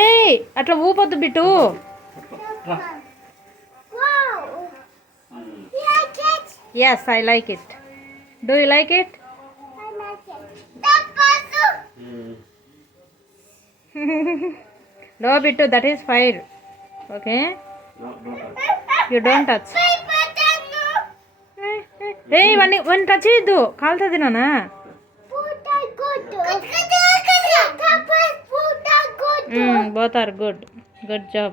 ఏయ్ అట్లా ఊపొద్దు bit. Yes, I like it. Do you like it? I like it. No, Bittu, that is fire. Okay? You don't touch. Hey, one touch it. Kaltadi nana. Both are good. Good job.